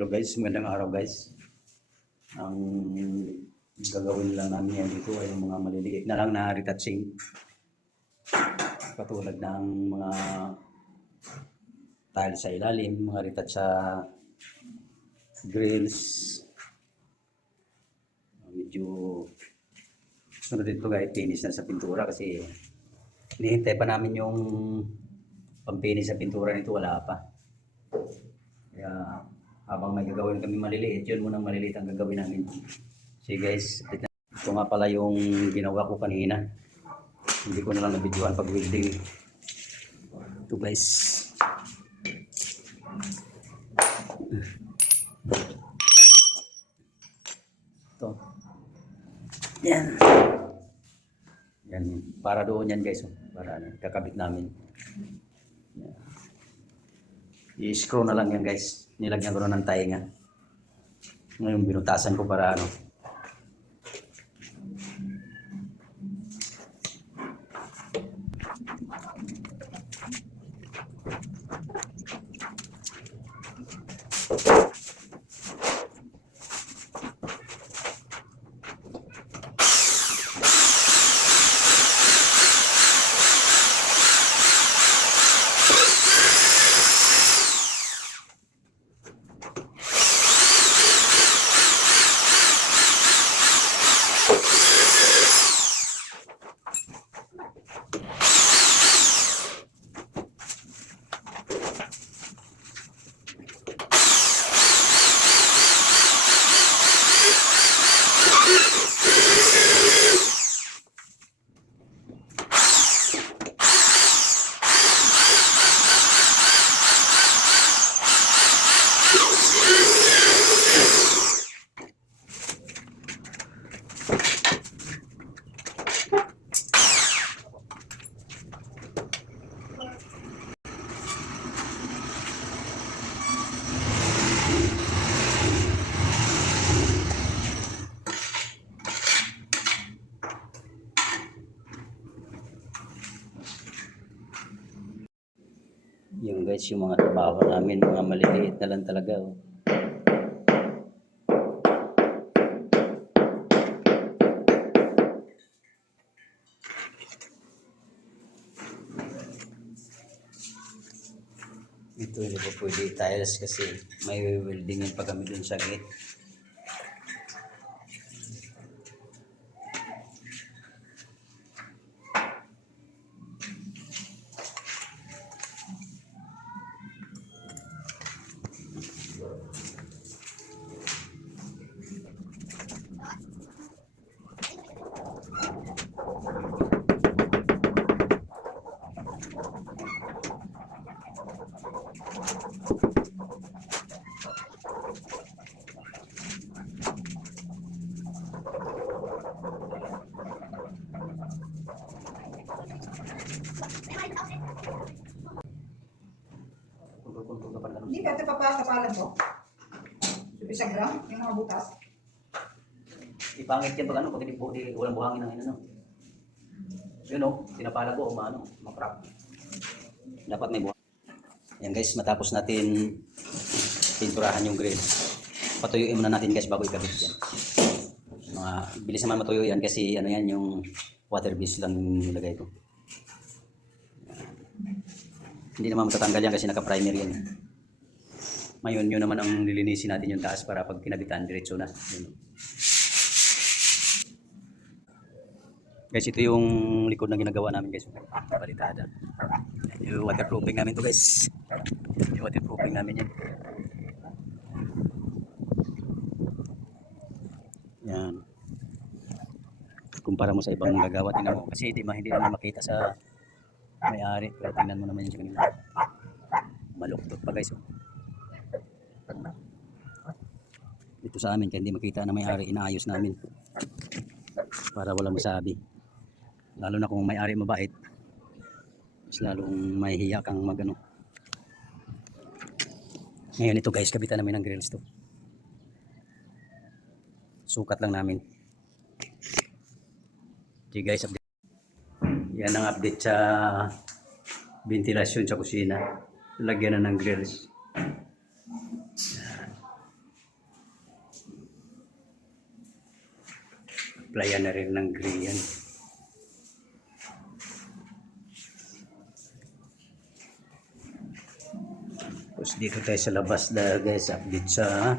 Hello guys, magandang araw guys. Ang gagawin lang namin ngayon dito ay yung mga maliliit na lang na retouching. Katulad ng mga tile sa ilalim, mga retouch sa grills. Medyo sunod dito guys, finish na sa pintura kasi hinihintay pa namin yung pampinis sa pintura nito, wala pa. Kaya habang may gagawin kami maliliit, yun munang maliliit ang gagawin namin. Sige guys, ito nga pala yung ginawa ko kanina. Hindi ko na lang nabidyohan pag welding. Ito guys. Ito. Yan. Yan. Para doon yan guys. Para ano, kakabit namin. I-screw na lang yan guys. Nilagyan ko na ng tainga. Ngayon binutasan ko para ano. Yung guys, yung mga trabaho namin, mga maliliit na lang talaga. Oh. Ito hindi po pwede tiles kasi may weldingin pa kami dun sa gate. Kuntul-kuntul ka pa lang. Hindi ba ito ko? Yung isang gram, yung mga butas. Ipangit yan pag ano, pag hindi po, di, walang buhangin ng ano. Yun o, tinapala ko, maano, makrap. Dapat may buhangin. Yan guys, matapos natin pinturahan yung grill. Patuyuin muna natin guys bago ikabit yan. Mga, bilis naman matuyo yan kasi ano yan, yung water base lang nilagay ko. Hindi naman matatanggal yan kasi naka-primer yan. Ngayon, yun naman ang lilinisin natin yung taas para pag kinabitan, diretso na. Yun. Guys, ito yung likod na ginagawa namin guys. Balitada. Yung waterproofing namin to guys. Yung waterproofing namin yan. Yan. Kumpara mo sa ibang gagawa, tingnan mo. Kasi di ma, hindi naman makita sa may-ari. Pero tingnan mo naman yung sa kanila. Maluktot pa guys. Oh. Dito sa amin, kaya hindi makita na may-ari, inaayos namin. Para walang masabi. Lalo na kung may-ari mabait. Mas lalong mahihiya kang magano. Ngayon ito guys, kabitan namin ng grills to. Sukat lang namin. Okay guys, update. Yan ang update sa ventilasyon sa kusina. Lagyan na ng grills. Playa na rin ng Grian. Tapos dito tayo sa labas na guys, update sa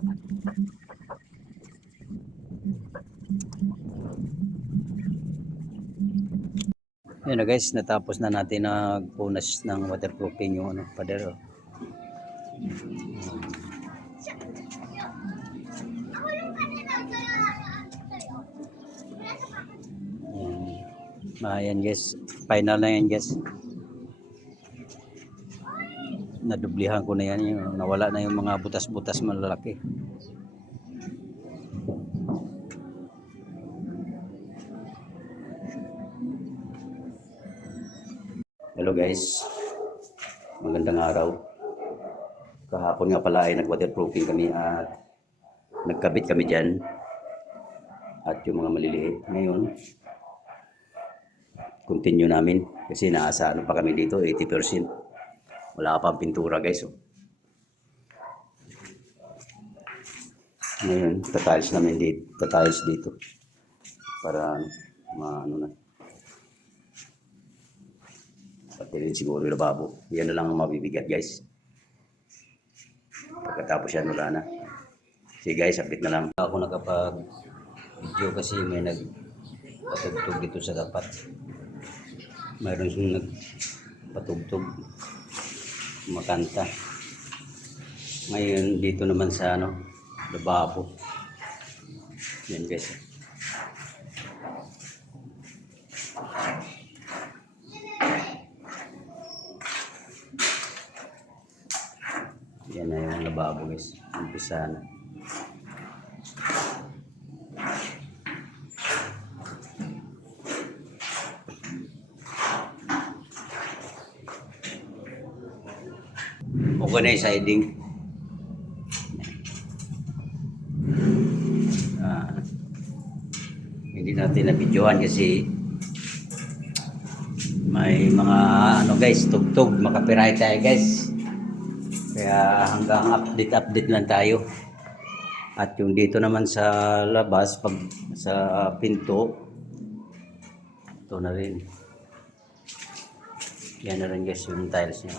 Yun na guys, natapos na natin nagpunas ng waterproofing yung ano, padero. Ayan. Ayan guys, final na yan guys. Nadublihan ko na yan, yung, nawala na yung mga butas-butas malalaki. Hello guys. Magandang araw. Kahapon nga pala ay nag-waterproofing kami at nagkabit kami dyan. At yung mga maliliit. Ngayon, continue namin kasi naasa ano pa kami dito, 80%. Wala pa pang pintura guys. Oh. Ngayon, tatiles namin dito, tatiles dito. Para maano na. Pati rin siguro yung lababo. Yan na lang ang mabibigat guys. Pagkatapos yan, wala na. Sige guys, update na lang. Ako nakapag video kasi may nagpatugtog dito sa tapat. Mayroon siyang nagpatugtog. Makanta. Ngayon, dito naman sa ano, lababo. Yan guys. Yan na yung lababo guys. Umpisa na. Okay na yung siding. Ah, hindi natin na-videohan kasi may mga ano guys, tugtog, makapiray tayo guys. Kaya hanggang update-update lang tayo. At yung dito naman sa labas, pag sa pinto, ito na rin. Yan na rin guys yung tiles niya.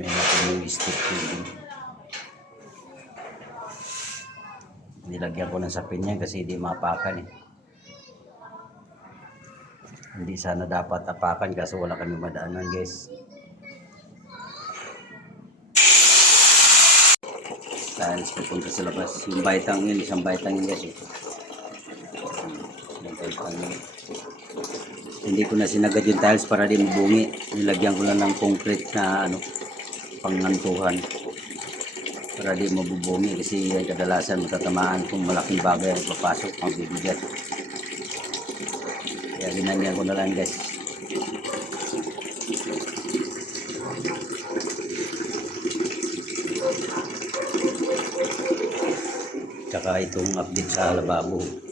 Yun natin yung stick. Nilagyan ko ng sapin yan kasi hindi mapakan eh. Hindi sana dapat apakan kaso wala kami madaanan guys. Tiles pupunta sa labas. Yung baitang yun, isang baitang yun guys. eh. Isang baitang yun. Hindi ko na sinagad yung tiles para di mabungi. Nilagyan ko lang ng concrete na ano, pangantuhan. Para di mabubungi kasi yan kadalasan matatamaan kung malaking bagay ang papasok ang bibigat. Kaya ginanyan ko na lang guys. Tsaka itong update sa lababo.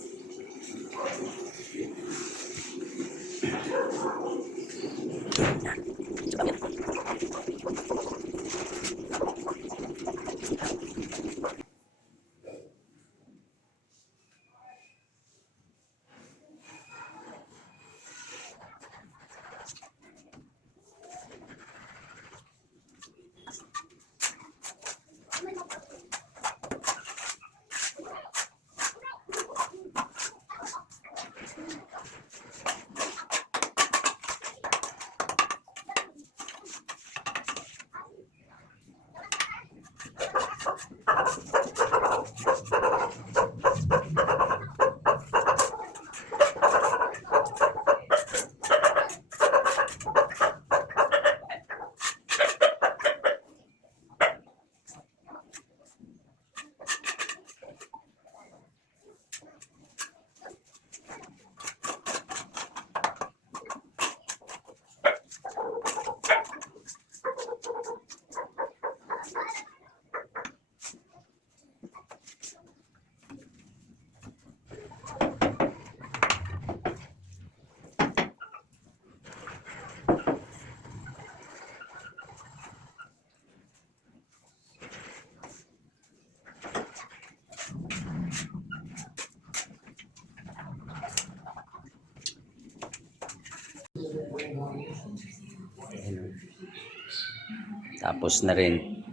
Tapos na rin.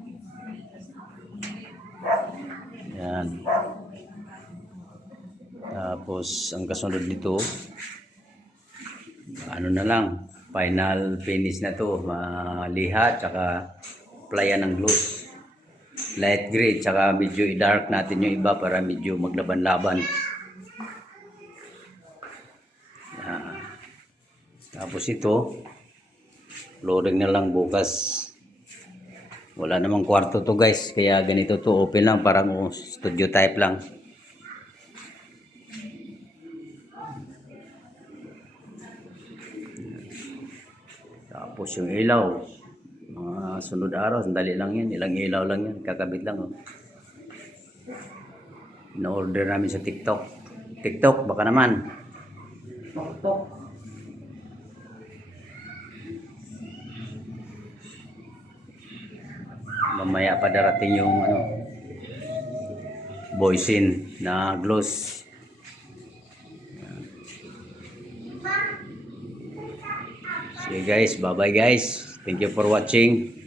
Yan. Tapos, ang kasunod nito, ano na lang, final finish na to, maliha, tsaka playa ng gloss. Light gray, tsaka medyo i-dark natin yung iba para medyo maglaban-laban. Tapos ito, flooring na lang bukas. Wala namang kwarto to guys, kaya ganito to open lang, parang oh, studio type lang. Tapos yung ilaw, mga sunod araw, sandali lang yan, ilang ilaw lang yan, kakabit lang. Oh. Na-order namin sa TikTok. TikTok, baka naman. Tok-tok. Mamaya pa darating yung ano boysin na gloss. Sige guys. Bye bye guys. Thank you for watching